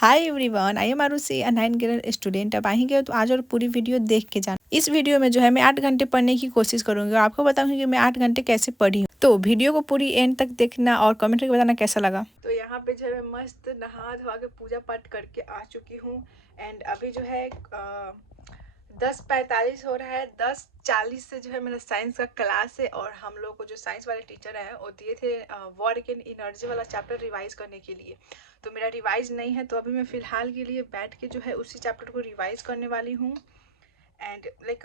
Hi everyone, I am Arushi, a 9th grade student. अब आएंगे तो आज और पूरी वीडियो देख के जाना। इस वीडियो में जो है मैं 8 घंटे पढ़ने की कोशिश करूंगी और आपको बताऊंगी कि मैं 8 घंटे कैसे पढ़ी हूँ। तो वीडियो को पूरी एंड तक देखना और कमेंट करके बताना कैसा लगा। तो यहाँ पे जो है मैं मस्त नहा धोवा के पूजा पाठ करके आ चुकी हूँ। एंड अभी जो है 10:45 हो रहा है। 10:40 से जो है मेरा साइंस का क्लास है और हम लोग को जो साइंस वाले टीचर हैं वो दिए थे वर्क एंड एनर्जी वाला चैप्टर रिवाइज करने के लिए। तो मेरा रिवाइज नहीं है, तो अभी मैं फ़िलहाल के लिए बैठ के जो है उसी चैप्टर को रिवाइज करने वाली हूँ। एंड लाइक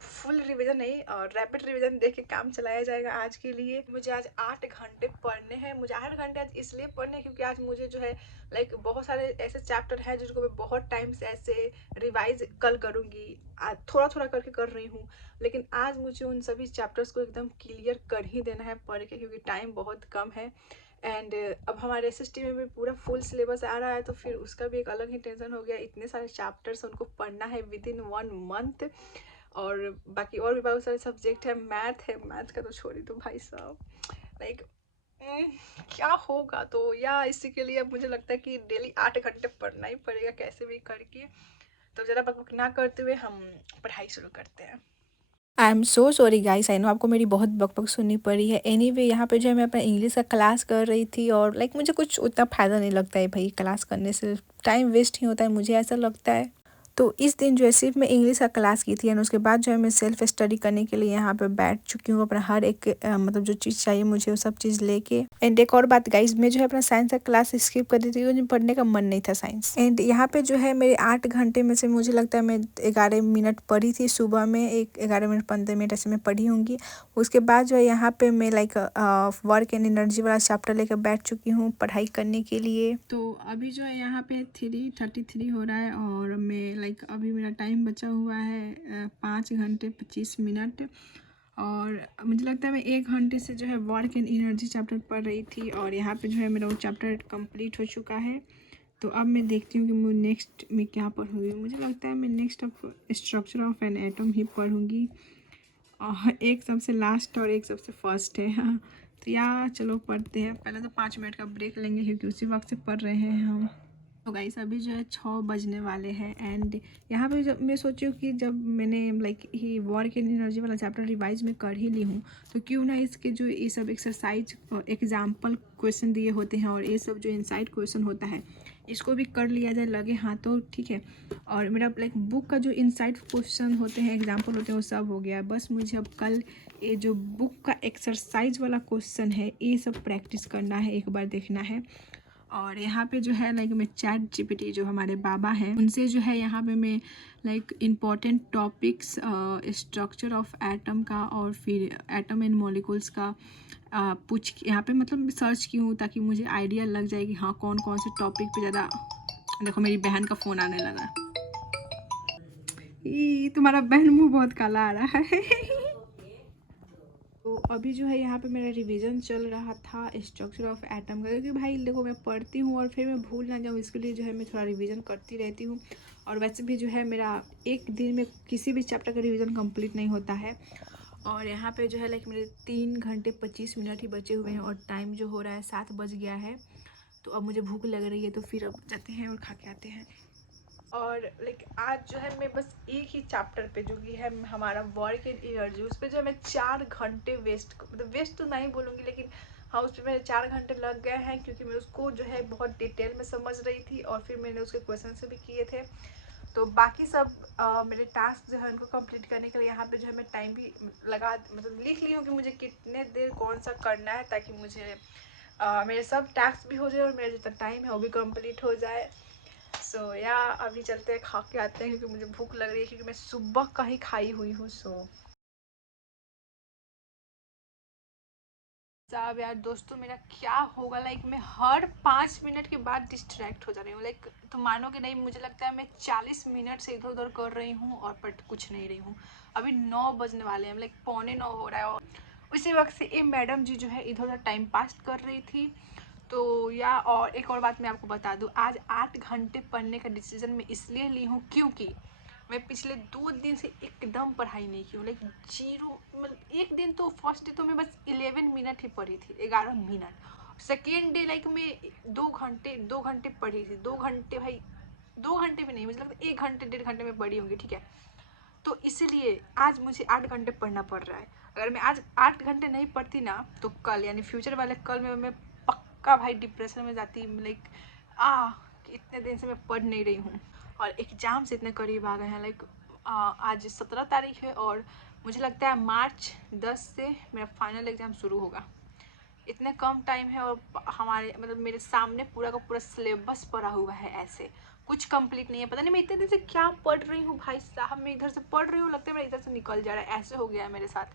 फुल रिवीजन नहीं और रैपिड रिवीजन देख के काम चलाया जाएगा आज के लिए। मुझे आज 8 घंटे पढ़ने हैं। मुझे 8 घंटे आज इसलिए पढ़ने हैं क्योंकि आज मुझे जो है लाइक बहुत सारे ऐसे चैप्टर हैं जिनको मैं बहुत टाइम से ऐसे रिवाइज कल करूँगी। आज थोड़ा थोड़ा करके कर रही हूँ, लेकिन आज मुझे उन सभी चैप्टर्स को एकदम क्लियर कर ही देना है पढ़ के, क्योंकि टाइम बहुत कम है। एंड अब हमारे एसएसटी में भी पूरा फुल सिलेबस आ रहा है, तो फिर उसका भी एक अलग ही टेंशन हो गया। इतने सारे चैप्टर्स उनको पढ़ना है विद इन 1 मंथ। और बाकी और भी बहुत सारे सब्जेक्ट है। मैथ का तो छोड़ी तो भाई साहब लाइक क्या होगा। तो या इसी के लिए अब मुझे लगता है कि डेली 8 घंटे पढ़ना ही पड़ेगा कैसे भी करके। तो ज़रा बकबक ना करते हुए हम पढ़ाई शुरू करते हैं। I am so sorry guys, I know आपको मेरी बहुत बकबक सुननी पड़ी है। एनीवे यहाँ पे जो है मैं अपना इंग्लिश का क्लास कर रही थी और लाइक मुझे कुछ उतना फ़ायदा नहीं लगता है भाई, क्लास करने से टाइम वेस्ट ही होता है, मुझे ऐसा लगता है। तो इस दिन जो है सिर्फ मैं इंग्लिश का क्लास की थी एंड उसके बाद जो है मैं सेल्फ स्टडी करने के लिए यहाँ पे बैठ चुकी हूँ। अपना हर एक मतलब जो चीज़ चाहिए मुझे वो सब चीज़ लेके। एंड एक और बात गाइज, मैं जो है अपना साइंस का क्लास स्किप कर दी थी, मुझे पढ़ने का मन नहीं था साइंस। एंड यहाँ पे जो है मेरे 8 घंटे में से मुझे लगता है मैं 11 मिनट पढ़ी थी। सुबह में 11 मिनट 15 मिनट ऐसे मैं पढ़ी होंगी। उसके बाद जो है यहाँ पे मैं लाइक वर्क एंड एनर्जी वाला चैप्टर लेकर बैठ चुकी हूँ पढ़ाई करने के लिए। तो अभी जो है यहाँ पे 3:33 हो रहा है और मैं लाइक अभी मेरा टाइम बचा हुआ है 5 घंटे 25 मिनट। और मुझे लगता है मैं 1 घंटे से जो है वर्क एंड एनर्जी चैप्टर पढ़ रही थी और यहाँ पे जो है मेरा वो चैप्टर कंप्लीट हो चुका है। तो अब मैं देखती हूँ कि मैं नेक्स्ट में क्या पढ़ूँगी। मुझे लगता है मैं next of structure of an atom ही पढ़ूँगी। और एक सबसे लास्ट और एक सबसे फर्स्ट है। हाँ, तो यार चलो पढ़ते हैं। पहले तो 5 मिनट का ब्रेक लेंगे क्योंकि उसी वक्त से पढ़ रहे हैं हम। तो गाइस अभी जो है 6 बजने वाले हैं एंड यहाँ पे जब मैं सोची हूँ कि जब मैंने like he work and energy वाला चैप्टर रिवाइज में कर ही ली हूँ, तो क्यों ना इसके जो ये सब एक्सरसाइज एग्जाम्पल क्वेश्चन दिए होते हैं और ये सब जो इनसाइड क्वेश्चन होता है इसको भी कर लिया जाए लगे हाथों, ठीक है। और मेरा लाइक बुक का जो इनसाइड क्वेश्चन होते हैं एग्जाम्पल होते हैं वो सब हो गया। बस मुझे अब कल ये जो बुक का एक्सरसाइज वाला क्वेश्चन है ये सब प्रैक्टिस करना है, एक बार देखना है। और यहाँ पे जो है लाइक मैं चैट जीपीटी जो हमारे बाबा हैं उनसे जो है यहाँ पे मैं like important topics structure of atom का और फिर एटम एंड मॉलिक्यूल्स का पूछ यहाँ पे मतलब सर्च की हूँ ताकि मुझे आइडिया लग जाए कि हाँ कौन कौन से टॉपिक पे ज़्यादा। देखो मेरी बहन का फ़ोन आने लगा। तुम्हारा बहन मुँह बहुत काला आ रहा है। तो अभी जो है यहाँ पे मेरा रिवीजन चल रहा था स्ट्रक्चर ऑफ एटम का, क्योंकि भाई देखो मैं पढ़ती हूँ और फिर मैं भूल ना जाऊँ, इसके लिए जो है मैं थोड़ा रिवीजन करती रहती हूँ। और वैसे भी जो है मेरा एक दिन में किसी भी चैप्टर का रिवीजन कंप्लीट नहीं होता है। और यहाँ पे जो है लाइक मेरे 3 घंटे 25 मिनट ही बचे हुए हैं और टाइम जो हो रहा है 7 बज गया है। तो अब मुझे भूख लग रही है, तो फिर अब जाते हैं और खा के आते हैं। और लाइक आज जो है मैं बस एक ही चैप्टर पे जो कि है हमारा वर्क एंड एनर्जी, उस पर जो है मैं 4 घंटे वेस्ट, मतलब वेस्ट तो नहीं बोलूँगी लेकिन हाँ उस पर मेरे 4 घंटे लग गए हैं, क्योंकि मैं उसको जो है बहुत डिटेल में समझ रही थी और फिर मैंने उसके क्वेश्चन से भी किए थे। तो बाकी सब मेरे टास्क जो है उनको कंप्लीट करने के लिए यहाँ पे जो है मैं टाइम भी लगा मतलब लिख ली हूँ कि मुझे कितने देर कौन सा करना है, ताकि मुझे मेरे सब टास्क भी हो जाए और मेरा जितना टाइम है वो भी कंप्लीट हो जाए। सो या अभी चलते हैं खा के आते हैं, क्योंकि मुझे भूख लग रही है, क्योंकि मैं सुबह का ही खाई हुई हूँ। साहब यार दोस्तों मेरा क्या होगा, लाइक मैं हर 5 मिनट के बाद डिस्ट्रैक्ट हो जा रही हूँ। लाइक तुम मानोगे नहीं, मुझे लगता है मैं 40 मिनट से इधर उधर कर रही हूँ और बट कुछ नहीं रही हूँ। अभी 9 बजने वाले हैं, लाइक 8:45 हो रहा है और उसी वक्त से ये मैडम जी जो है इधर उधर टाइम पास कर रही थी। तो या और एक और बात मैं आपको बता दूँ, आज 8 घंटे पढ़ने का डिसीजन मैं इसलिए ली हूँ क्योंकि मैं पिछले 2 दिन से एकदम पढ़ाई नहीं की हूँ, लाइक जीरो। मतलब एक दिन तो फर्स्ट डे तो मैं बस 11 मिनट ही पढ़ी थी, 11 मिनट। सेकेंड डे लाइक मैं 2 घंटे पढ़ी थी, 2 घंटे भाई, 2 घंटे भी नहीं, मुझे लगता है 1 घंटे 1.5 घंटे में पढ़ी होंगी, ठीक है। तो इसीलिए आज मुझे 8 घंटे पढ़ना पड़ रहा है। अगर मैं आज 8 घंटे नहीं पढ़ती ना तो कल यानी फ्यूचर वाले कल में मैं पक्का भाई डिप्रेशन में जाती, लाइक कि इतने दिन से मैं पढ़ नहीं रही हूँ और एग्ज़ाम से इतने करीब आ गए हैं। लाइक आज 17 तारीख है और मुझे लगता है मार्च 10 से मेरा फाइनल एग्ज़ाम शुरू होगा। इतने कम टाइम है और हमारे मतलब मेरे सामने पूरा का पूरा सिलेबस पड़ा हुआ है, ऐसे कुछ कंप्लीट नहीं है। पता नहीं मैं इतने दिन से क्या पढ़ रही हूँ भाई साहब, मैं इधर से पढ़ रही हूँ, लगता है मेरा इधर से निकल जा रहा है, ऐसे हो गया है मेरे साथ।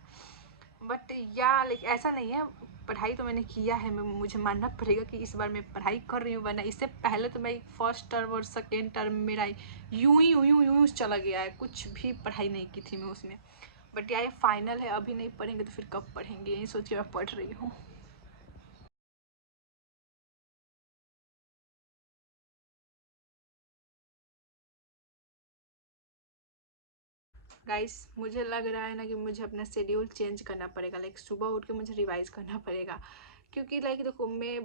बट या लाइक ऐसा नहीं है, पढ़ाई तो मैंने किया है, मुझे मानना पड़ेगा कि इस बार मैं पढ़ाई कर रही हूँ, वरना इससे पहले तो मैं फर्स्ट टर्म और सेकेंड टर्म मेरा यूं चला गया है, कुछ भी पढ़ाई नहीं की थी मैं उसमें। बट यार ये फाइनल है, अभी नहीं पढ़ेंगे तो फिर कब पढ़ेंगे, यही सोच के मैं पढ़ रही हूँ। गाइस मुझे लग रहा है ना कि मुझे अपना शेड्यूल चेंज करना पड़ेगा, लाइक सुबह उठ के मुझे रिवाइज़ करना पड़ेगा। क्योंकि लाइक देखो मैं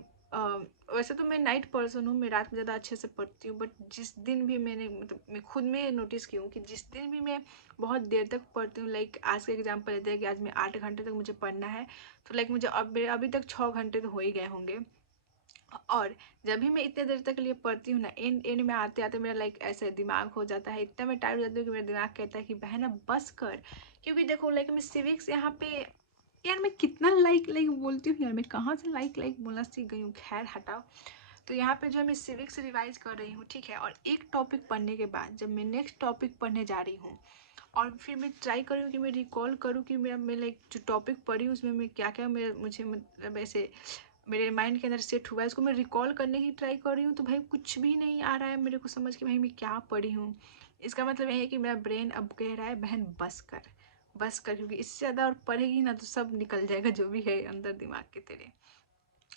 वैसे तो मैं नाइट पर्सन हूँ, मैं रात में ज़्यादा अच्छे से पढ़ती हूँ, बट जिस दिन भी मैंने मतलब मैं खुद में नोटिस की हूँ कि जिस दिन भी मैं बहुत देर तक पढ़ती हूँ, लाइक आज का एग्जाम्पल लेते हैं कि आज मैं 8 घंटे तक मुझे पढ़ना है, तो लाइक मुझे अभी तक 6 घंटे तो हो ही गए होंगे। और जब भी मैं इतने देर तक के लिए पढ़ती हूँ ना, एंड एंड में आते आते मेरा लाइक ऐसे दिमाग हो जाता है, इतना मैं टाइट हो जाती हूँ कि मेरा दिमाग कहता है कि बहन अब बस कर। क्योंकि देखो लाइक मैं सिविक्स यहाँ पे, यार मैं कितना लाइक लाइक बोलती हूँ यार, मैं कहाँ से लाइक लाइक बोलना सीख गई हूँ, खैर हटाओ। तो यहाँ पे जो है मैं सिविक्स रिवाइज कर रही हूँ, ठीक है। और एक टॉपिक पढ़ने के बाद जब मैं नेक्स्ट टॉपिक पढ़ने जा रही हूँ और फिर मैं ट्राई करूँ कि मैं रिकॉल करूँ कि मेरा मैं लाइक जो टॉपिक पढ़ी उसमें मैं क्या क्या मेरे मुझे मतलब ऐसे मेरे माइंड के अंदर सेट हुआ है, इसको मैं रिकॉल करने की ट्राई कर रही हूँ, तो भाई कुछ भी नहीं आ रहा है मेरे को समझ के भाई मैं क्या पढ़ी हूँ। इसका मतलब ये है कि मेरा ब्रेन अब कह रहा है बहन बस कर, बस कर, क्योंकि इससे ज़्यादा और पढ़ेगी ना तो सब निकल जाएगा जो भी है अंदर दिमाग के तेरे।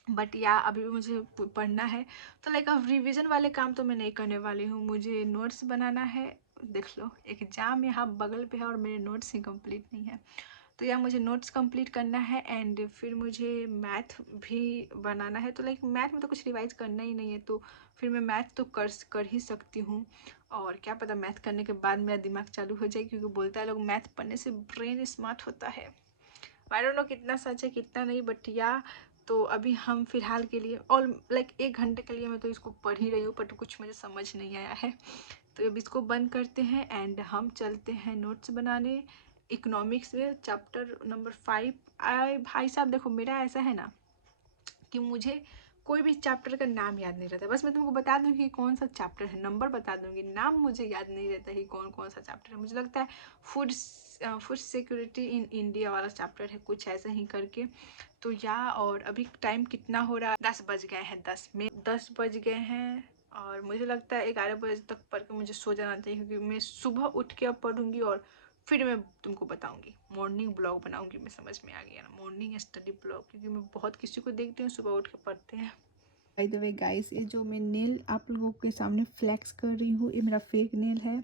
बट या अभी भी मुझे पढ़ना है, तो लाइक अब रिवीजन वाले काम तो मैं नहीं करने वाली हूँ, मुझे नोट्स बनाना है। देख लो एग्जाम यहाँ बगल पे है और मेरे नोट्स ही कंप्लीट नहीं है, तो या मुझे नोट्स कंप्लीट करना है एंड फिर मुझे मैथ भी बनाना है। तो लाइक मैथ में तो कुछ रिवाइज करना ही नहीं है, तो फिर मैं मैथ तो कर ही सकती हूँ। और क्या पता मैथ करने के बाद मेरा दिमाग चालू हो जाए, क्योंकि बोलता है लोग मैथ पढ़ने से ब्रेन स्मार्ट होता है। आई डोंट नो कितना सच है कितना नहीं, बट या तो अभी हम फिलहाल के लिए और लाइक 1 घंटे के लिए मैं तो इसको पढ़ ही रही हूँ, बट कुछ मुझे समझ नहीं आया है। तो अब इसको बंद करते हैं एंड हम चलते हैं नोट्स बनाने इकोनॉमिक्स में चैप्टर नंबर 5। आए भाई साहब देखो मेरा ऐसा है ना कि मुझे कोई भी चैप्टर का नाम याद नहीं रहता, बस मैं तुमको बता दूंगी कि कौन सा चैप्टर है, नंबर बता दूंगी, नाम मुझे याद नहीं रहता कि कौन कौन सा चैप्टर है। मुझे लगता है फूड सिक्योरिटी इन इंडिया वाला चैप्टर है, कुछ ऐसा ही करके। तो या और अभी टाइम कितना हो रहा है, 10 बज गए हैं, 10 बज गए हैं और मुझे लगता है 11 बजे तक पढ़ के मुझे सो जाना चाहिए, क्योंकि मैं सुबह उठ के अब पढ़ूंगी और फिर मैं तुमको बताऊंगी, मॉर्निंग ब्लॉग बनाऊंगी। मैं समझ में आ गया ना, मॉर्निंग स्टडी ब्लॉग, क्योंकि मैं बहुत किसी को देखती हूँ सुबह उठ के पढ़ते हैं। बाय द वे गाइस, ये जो मैं नेल आप लोगों के सामने फ्लैक्स कर रही हूँ ये मेरा फेक नेल है,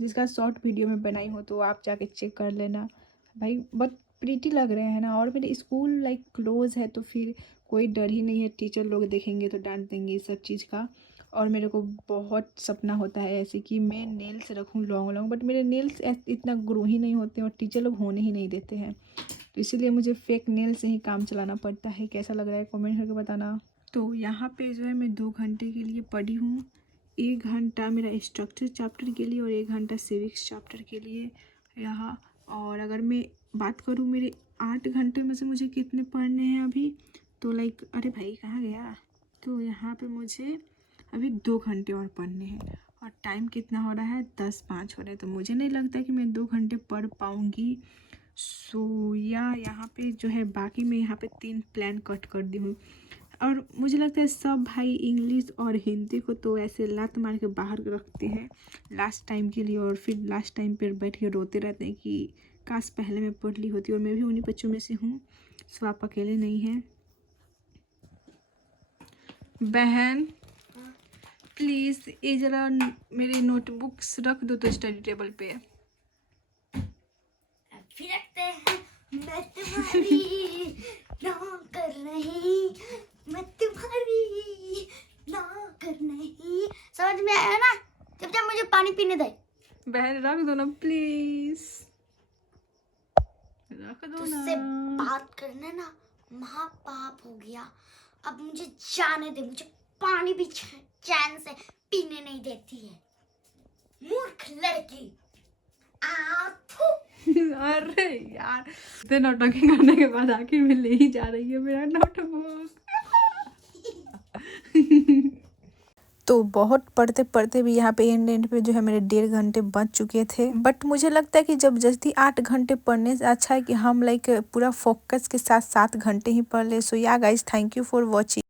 जिसका शॉर्ट वीडियो में बनाई हूँ, तो आप जाके चेक कर लेना। भाई बहुत प्रीटी लग रहे हैं ना, और मेरे स्कूल लाइक क्लोज है तो फिर कोई डर ही नहीं है, टीचर लोग देखेंगे तो डांट देंगे इस सब चीज़ का। और मेरे को बहुत सपना होता है ऐसे कि मैं नेल्स रखूँ लॉन्ग लॉन्ग, बट मेरे नेल्स इतना ग्रो ही नहीं होते और टीचर लोग होने ही नहीं देते हैं, तो इसीलिए मुझे फेक नेल से ही काम चलाना पड़ता है। कैसा लग रहा है कमेंट करके बताना। तो यहाँ पे जो है मैं 2 घंटे के लिए पढ़ी हूँ, 1 घंटा मेरा स्ट्रक्चर चैप्टर के लिए और 1 घंटा सिविक्स चैप्टर के लिए यहाँ। और अगर मैं बात करूँ मेरे 8 घंटे में से मुझे कितने पढ़ने हैं अभी, तो लाइक अरे भाई कहाँ गया, तो यहाँ पे मुझे अभी 2 घंटे और पढ़ने हैं और टाइम कितना हो रहा है, 10:05 हो रहा है, तो मुझे नहीं लगता कि मैं 2 घंटे पढ़ पाऊँगी। सो या यहाँ पे जो है बाकी मैं यहाँ पे 3 प्लान कट कर दी हूँ। और मुझे लगता है सब भाई इंग्लिश और हिंदी को तो ऐसे लात मार के बाहर रखते हैं लास्ट टाइम के लिए, और फिर लास्ट टाइम पर बैठ के रोते रहते हैं कि काश पहले मैं पढ़ ली होती, और मैं भी उन्हीं बच्चों में से हूँ। सो आप अकेले नहीं हैं। बहन प्लीज़ ये ज़रा मेरे नोटबुक्स रख दो तो स्टडी टेबल पे। फिर रखते हैं मैं तुम्हारी क्या कर रही मैं तुम्हारी नौकर नहीं। समझ में आया ना? जब जब मुझे पानी पीने दे। बहन रख दो ना प्लीज, रख दो तुझसे ना। बात करना ना महापाप हो गया। अब मुझे जाने दे, मुझे पानी भी चैन से पीने नहीं देती है, मूर्ख लड़की। अरे यार, इतने नौटंकी करने के बाद आखिर में ले ही जा रही है मेरा नोटबुक। तो बहुत पढ़ते पढ़ते भी यहाँ पे एंड पे जो है मेरे 1.5 घंटे बच चुके थे। बट मुझे लगता है कि जब जल्दी 8 घंटे पढ़ने से अच्छा है कि हम लाइक पूरा फोकस के साथ 7 घंटे ही पढ़ ले। सो yeah guys, thank you for watching.